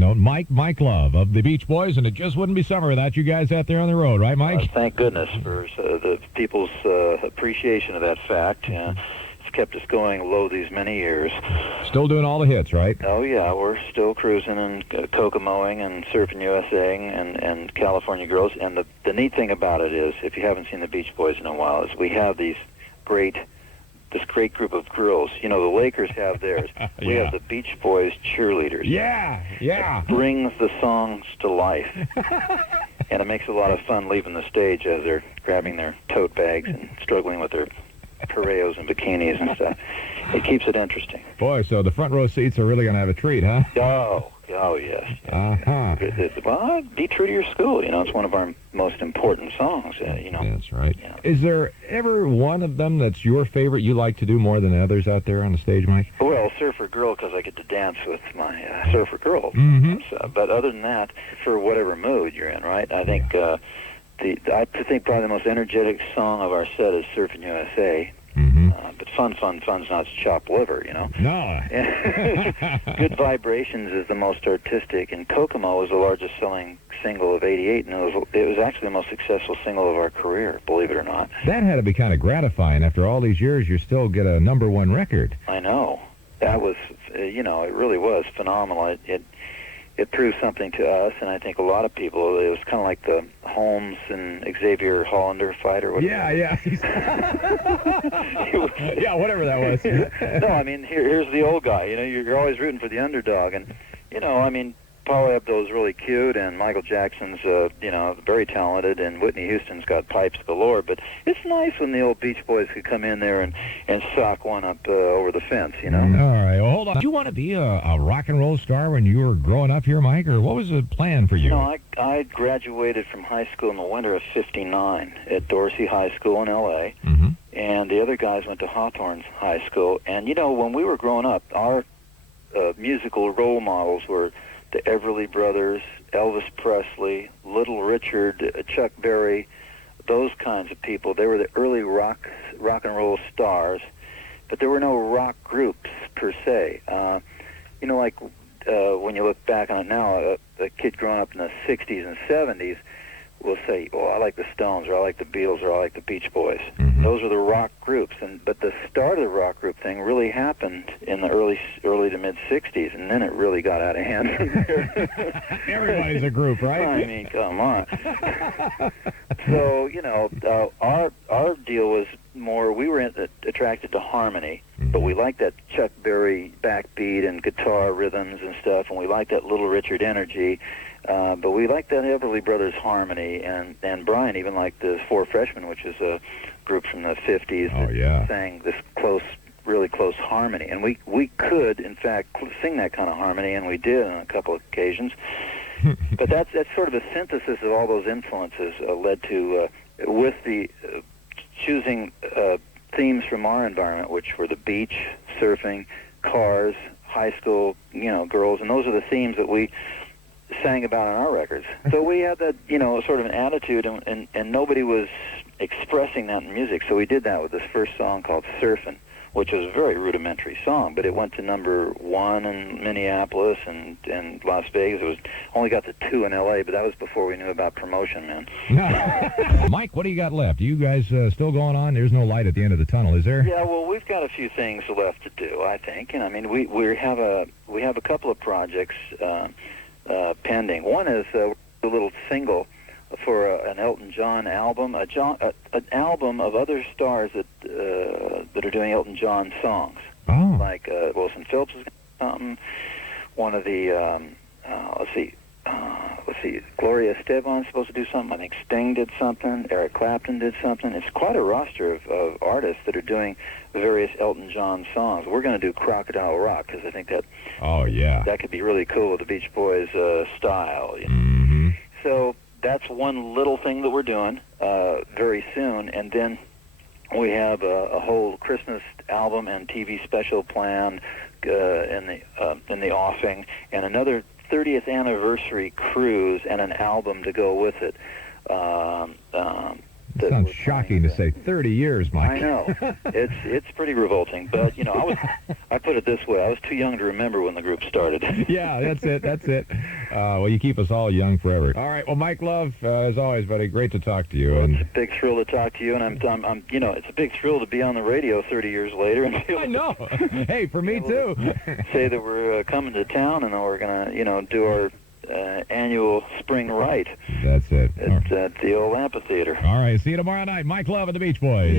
No, Mike Love of the Beach Boys, and it just wouldn't be summer without you guys out there on the road, right, Mike? Thank goodness for the people's appreciation of that fact. It's kept us going low these many years. Still doing all the hits, right? Oh, yeah, we're still cruising and Kokomoing and Surfing USA and California Girls. And the neat thing about it is, if you haven't seen the Beach Boys in a while, is we have this great group of girls. You know, the Lakers have theirs. We have the Beach Boys cheerleaders. Yeah. It brings the songs to life. And it makes a lot of fun leaving the stage as they're grabbing their tote bags and struggling with their pareos and bikinis and stuff. It keeps it interesting. Boy, so the front row seats are really going to have a treat, huh? Oh, yes. Uh-huh. Well, be true to your school. You know, it's one of our most important songs, you know. That's right. Yeah. Is there ever one of them that's your favorite you like to do more than others out there on the stage, Mike? Well, Surfer Girl, because I get to dance with my Surfer Girl. Mm-hmm. But other than that, for whatever mood you're in, right, I think I think probably the most energetic song of our set is Surfing USA. Mm-hmm. But fun's not chopped liver, you know. No. Good Vibrations is the most artistic, and Kokomo was the largest selling single of '88, and it was actually the most successful single of our career, believe it or not. That had to be kind of gratifying. After all these years, you still get a #1 record. I know. That was, you know, it really was phenomenal. It proved something to us, and I think a lot of people. It was kind of like the Holmes and Xavier Hollander fight, or whatever. Yeah. Yeah, whatever that was. No, I mean, here's the old guy. You know, you're always rooting for the underdog, and you know, I mean, Paula Abdul's really cute, and Michael Jackson's, you know, very talented, and Whitney Houston's got pipes galore. But it's nice when the old Beach Boys could come in there and sock one up over the fence, you know. All right, well, hold on. Did you want to be a rock and roll star when you were growing up here, Mike, or what was the plan for you? You know, I graduated from high school in the winter of '59 at Dorsey High School in L.A., Mm-hmm. and the other guys went to Hawthorne High School. And, you know, when we were growing up, our musical role models were the Everly Brothers, Elvis Presley, Little Richard, Chuck Berry, those kinds of people. They were the early rock and roll stars, but there were no rock groups per se. You know, like when you look back on it now, a kid growing up in the 60s and 70s will say, "Oh, I like the Stones, or I like the Beatles, or I like the Beach Boys." Mm-hmm. Those are the rock groups, but the start of the rock group thing really happened in the early to mid '60s, and then it really got out of hand from there. Everybody's a group, right? I mean, come on. So, you know, our deal was more, we were attracted to harmony, but we liked that Chuck Berry backbeat and guitar rhythms and stuff, and we liked that Little Richard energy. But we liked that Everly Brothers harmony, and Brian even liked the Four Freshmen, which is a group from the 50s that sang this really close harmony. And we could, in fact, sing that kind of harmony, and we did on a couple of occasions. But that's sort of a synthesis of all those influences led to, with the choosing themes from our environment, which were the beach, surfing, cars, high school, you know, girls, and those are the themes that we sang about on our records. So we had that, you know, sort of an attitude, and nobody was expressing that in music. So we did that with this first song called Surfin', which was a very rudimentary song, but it went to #1 in Minneapolis and Las Vegas. It was only got to 2 in L.A., but that was before we knew about promotion, man. Mike, what do you got left? You guys still going on? There's no light at the end of the tunnel, is there? Yeah, well, we've got a few things left to do, I think. And I mean, we have a couple of projects pending. One is a little single for an Elton John album, an album of other stars that are doing Elton John songs. Oh. Like Wilson Phillips is something. One of the let's see, Gloria Estefan's supposed to do something. I think Sting did something. Eric Clapton did something. It's quite a roster of artists that are doing various Elton John songs. We're going to do Crocodile Rock because I think that that could be really cool with the Beach Boys style. You know? Mm-hmm. So that's one little thing that we're doing very soon, and then we have a whole Christmas album and TV special planned in the offing, and another 30th anniversary cruise and an album to go with it. It sounds shocking to say 30 years, Mike. I know. It's pretty revolting, but you know, I put it this way: I was too young to remember when the group started. Yeah, that's it. Well, you keep us all young forever. All right. Well, Mike Love, as always, buddy, great to talk to you. Well, And it's a big thrill to talk to you, and I'm it's a big thrill to be on the radio 30 years later and be able I know. Hey, for me too. to say that we're coming to town and we're gonna, do our annual spring rite That's it. at the old amphitheater. All right. See you tomorrow night. Mike Love and the Beach Boys.